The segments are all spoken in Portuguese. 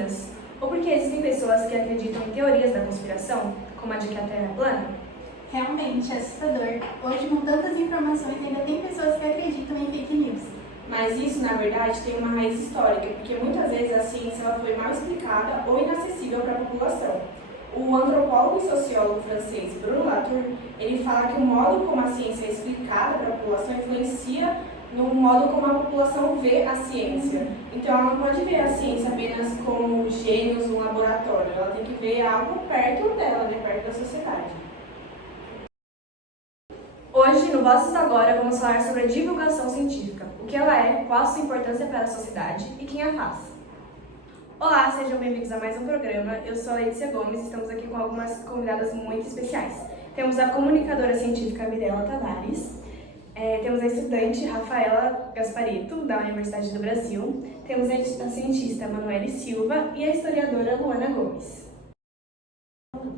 vacinas? Ou porque existem pessoas que acreditam em teorias da conspiração, como a de que a Terra é plana? Realmente é assustador. Hoje, com tantas informações, ainda tem pessoas que acreditam em fake news. Mas isso, na verdade, tem uma raiz histórica, porque muitas vezes a ciência ela foi mal explicada ou inacessível para a população. O antropólogo e sociólogo francês Bruno Latour, ele fala que o modo como a ciência é explicada para a população influencia no modo como a população vê a ciência. Então, ela não pode ver a ciência apenas como gênios no laboratório, ela tem que ver algo perto dela, né, perto da sociedade. Hoje, no Vozes Agora, vamos falar sobre a divulgação científica, o que ela é, qual a sua importância para a sociedade e quem a faz. Olá, sejam bem-vindos a mais um programa. Eu sou a Letícia Gomes e estamos aqui com algumas convidadas muito especiais. Temos a comunicadora científica Mirela Tavares, temos a estudante Rafaela Gasparito, da Universidade do Brasil, temos a cientista Manoele Silva e a historiadora Luana Gomes.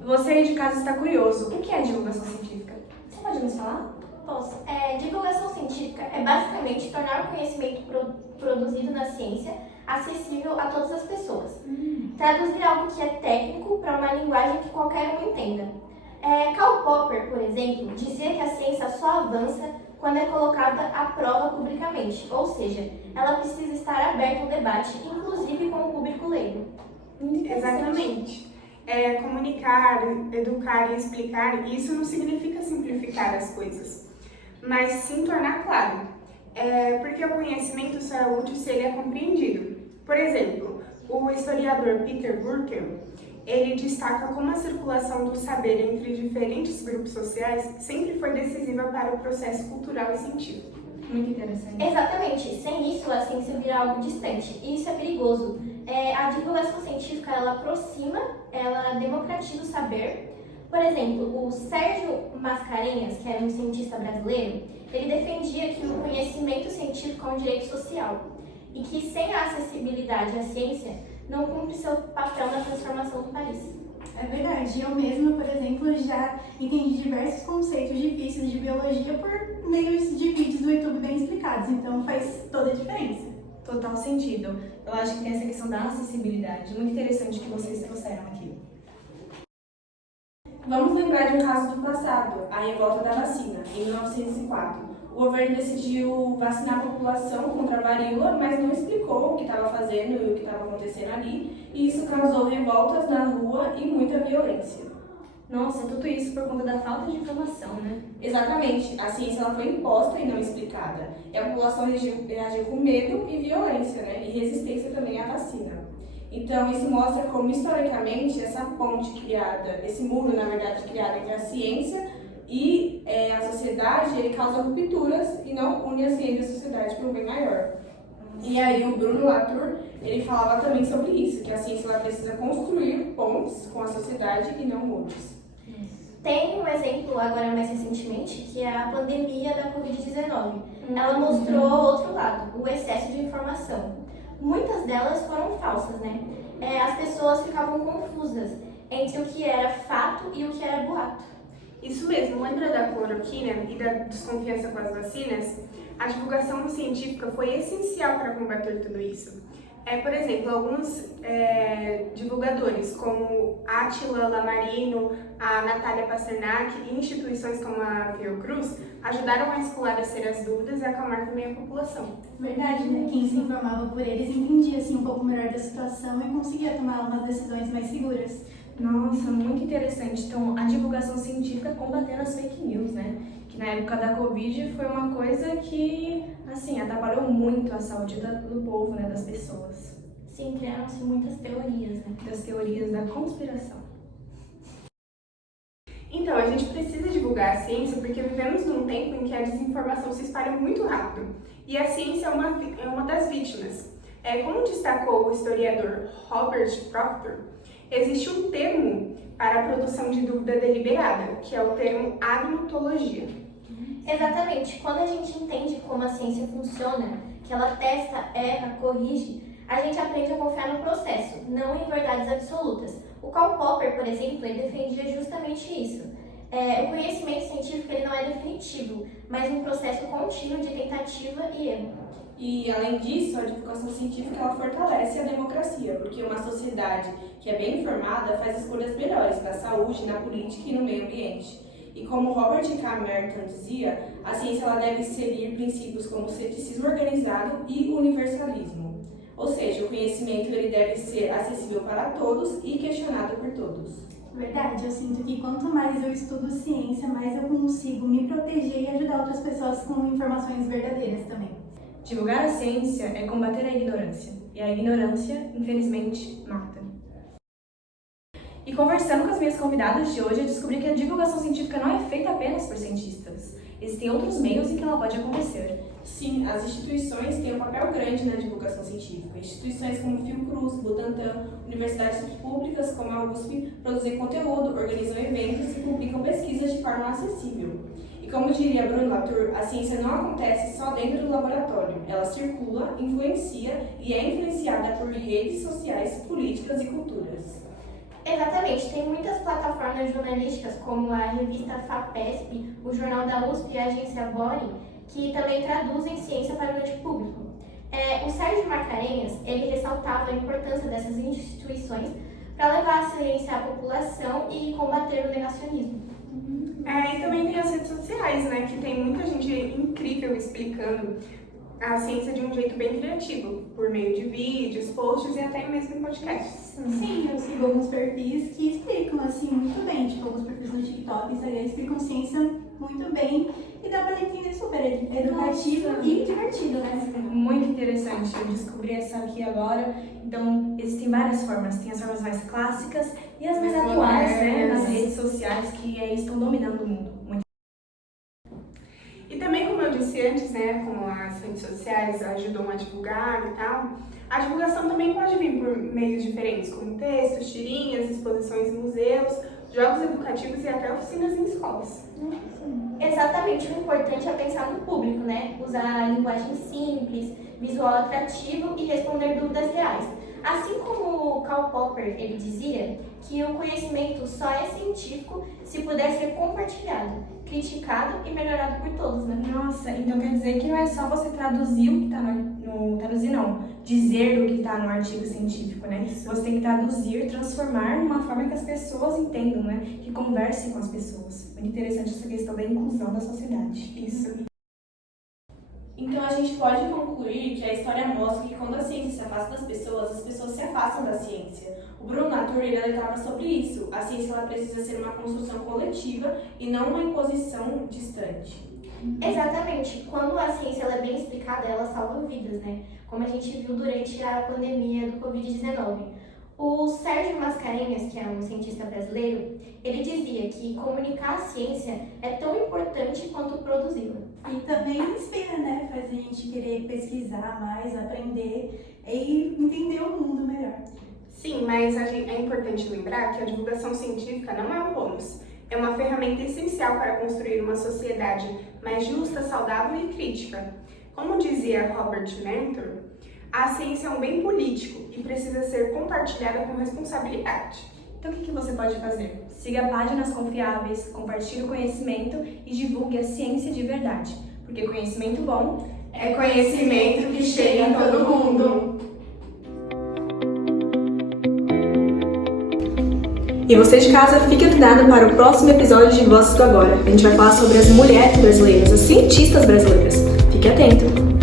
Você aí de casa está curioso, o que é divulgação científica? Você pode nos falar? Posso. Divulgação científica é basicamente tornar o conhecimento produzido na ciência acessível a todas as pessoas. Traduzir algo que é técnico para uma linguagem que qualquer um entenda. Karl Popper, por exemplo, dizia que a ciência só avança quando é colocada à prova publicamente, ou seja, ela precisa estar aberta ao debate, inclusive com o público leigo. Exatamente. Comunicar, educar e explicar, isso não significa simplificar as coisas, mas sim tornar claro, porque o conhecimento só é útil se ele é compreendido. Por exemplo, o historiador Peter Burkel, ele destaca como a circulação do saber entre diferentes grupos sociais sempre foi decisiva para o processo cultural e científico. Muito interessante. Exatamente. Sem isso, a ciência vira algo distante. E isso é perigoso. A divulgação científica, ela aproxima, ela democratiza o saber. Por exemplo, o Sérgio Mascarenhas, que era um cientista brasileiro, ele defendia que o conhecimento científico é um direito social e que sem a acessibilidade à ciência não cumpre seu papel na transformação do país. É verdade. Eu mesma, por exemplo, já entendi diversos conceitos difíceis de biologia por meio de vídeos do YouTube bem explicados, então faz toda a diferença. Total sentido. Eu acho que tem essa questão da acessibilidade. Muito interessante que vocês trouxeram aqui. Vamos lembrar de um caso do passado, a revolta da vacina, em 1904. O governo decidiu vacinar a população contra a varíola, mas não explicou o que estava fazendo e o que estava acontecendo ali, e isso causou revoltas na rua e muita violência. Nossa, tudo isso por conta da falta de informação, né? Exatamente, a ciência ela foi imposta e não explicada, e a população reagiu com medo e violência, né? E resistência também à vacina. Então, isso mostra como, historicamente, essa ponte criada, esse muro, na verdade, criado entre a ciência e a sociedade, ele causa rupturas e não une a ciência e a sociedade para um bem maior. E aí, o Bruno Latour, ele falava também sobre isso, que a ciência ela precisa construir pontes com a sociedade e não muros. Tem um exemplo agora mais recentemente, que é a pandemia da Covid-19. Ela mostrou o outro lado, o excesso de informação. Muitas delas foram falsas, né? As pessoas ficavam confusas entre o que era fato e o que era boato. Isso mesmo, lembra da cloroquina e da desconfiança com as vacinas? A divulgação científica foi essencial para combater tudo isso. Por exemplo, alguns divulgadores, como Átila Lamarino, a Natália Pasternak e instituições como a Fiocruz, ajudaram a esclarecer as dúvidas e acalmar também a população. Verdade, né? Quem se informava por eles entendia assim, um pouco melhor da situação e conseguia tomar umas decisões mais seguras. Nossa, muito interessante. Então, a divulgação científica combatendo as fake news, né? Que na época da Covid foi uma coisa que, assim, atrapalhou muito a saúde do povo, né? Das pessoas. Sim, criaram-se muitas teorias, né? Das teorias da conspiração. Então, a gente precisa divulgar a ciência porque vivemos num tempo em que a desinformação se espalha muito rápido. E a ciência é uma das vítimas. Como destacou o historiador Robert Proctor, existe um termo para a produção de dúvida deliberada, que é o termo agnotologia. Exatamente. Quando a gente entende como a ciência funciona, que ela testa, erra, corrige, a gente aprende a confiar no processo, não em verdades absolutas. O Karl Popper, por exemplo, ele defendia justamente isso. O conhecimento científico ele não é definitivo, mas um processo contínuo de tentativa e erro. E, além disso, a divulgação científica ela fortalece a democracia, porque uma sociedade que é bem informada faz escolhas melhores na saúde, na política e no meio ambiente. E como Robert K. Merton dizia, a ciência ela deve seguir princípios como ceticismo organizado e universalismo. Ou seja, o conhecimento ele deve ser acessível para todos e questionado por todos. Verdade, eu sinto que quanto mais eu estudo ciência, mais eu consigo me proteger e ajudar outras pessoas com informações verdadeiras também. Divulgar a ciência é combater a ignorância. E a ignorância, infelizmente, mata. E conversando com as minhas convidadas de hoje, eu descobri que a divulgação científica não é feita apenas por cientistas. Existem outros meios em que ela pode acontecer. Sim, as instituições têm um papel grande na divulgação científica. Instituições como Fiocruz, Butantan, universidades públicas como a USP produzem conteúdo, organizam eventos e publicam pesquisas de forma acessível. E como diria Bruno Latour, a ciência não acontece só dentro do laboratório. Ela circula, influencia e é influenciada por redes sociais, políticas e culturas. Exatamente, tem muitas plataformas jornalísticas, como a revista FAPESP, o jornal da USP e a agência Boring, que também traduzem ciência para o grande público. O Sérgio Mascarenhas, ele ressaltava a importância dessas instituições para levar a ciência à população e combater o negacionismo. E também tem as redes sociais, né, que tem muita gente incrível explicando a ciência de um jeito bem criativo, por meio de vídeos, posts e até mesmo podcasts. Sim, eu sigo alguns perfis que explicam assim muito bem, tipo alguns perfis no TikTok, Instagram, explicam ciência muito bem e dá pra entender super educativo e divertido, né? Muito interessante, eu descobri essa aqui agora. Então, existem várias formas. Tem as formas mais clássicas e as mais atuais, né? Nas redes sociais que estão dominando o mundo. E também, como eu disse antes, né, como as redes sociais ajudam a divulgar e tal, a divulgação também pode vir por meios diferentes, como textos, tirinhas, exposições em museus, jogos educativos e até oficinas em escolas. Exatamente, o importante é pensar no público, né? Usar linguagem simples, visual atrativo e responder dúvidas reais. Assim como Karl Popper, ele dizia que o conhecimento só é científico se puder ser compartilhado, criticado e melhorado por todos, né? Nossa, então quer dizer que não é só você traduzir o que está dizer o que está no artigo científico, né? Você tem que traduzir, transformar numa forma que as pessoas entendam, né? Que conversem com as pessoas. Muito interessante essa questão da inclusão da sociedade. Isso. Então, a gente pode concluir que a história mostra que quando a ciência se afasta das pessoas, as pessoas se afastam da ciência. O Bruno Latour alertava sobre isso. A ciência ela precisa ser uma construção coletiva e não uma imposição distante. Exatamente. Quando a ciência ela é bem explicada, ela salva vidas, né? Como a gente viu durante a pandemia do Covid-19. O Sérgio Mascarenhas, que é um cientista brasileiro, ele dizia que comunicar a ciência é tão importante quanto produzi-la. E também inspira, né? Faz a gente querer pesquisar mais, aprender e entender o mundo melhor. Sim, mas é importante lembrar que a divulgação científica não é um bônus. É uma ferramenta essencial para construir uma sociedade mais justa, saudável e crítica. Como dizia Robert Mentor, a ciência é um bem político e precisa ser compartilhada com responsabilidade. Então, o que você pode fazer? Siga páginas confiáveis, compartilhe o conhecimento e divulgue a ciência de verdade. Porque conhecimento bom é conhecimento que chega a todo mundo. E você de casa, fique antenado para o próximo episódio de Vozes do Agora. A gente vai falar sobre as mulheres brasileiras, as cientistas brasileiras. Fique atento!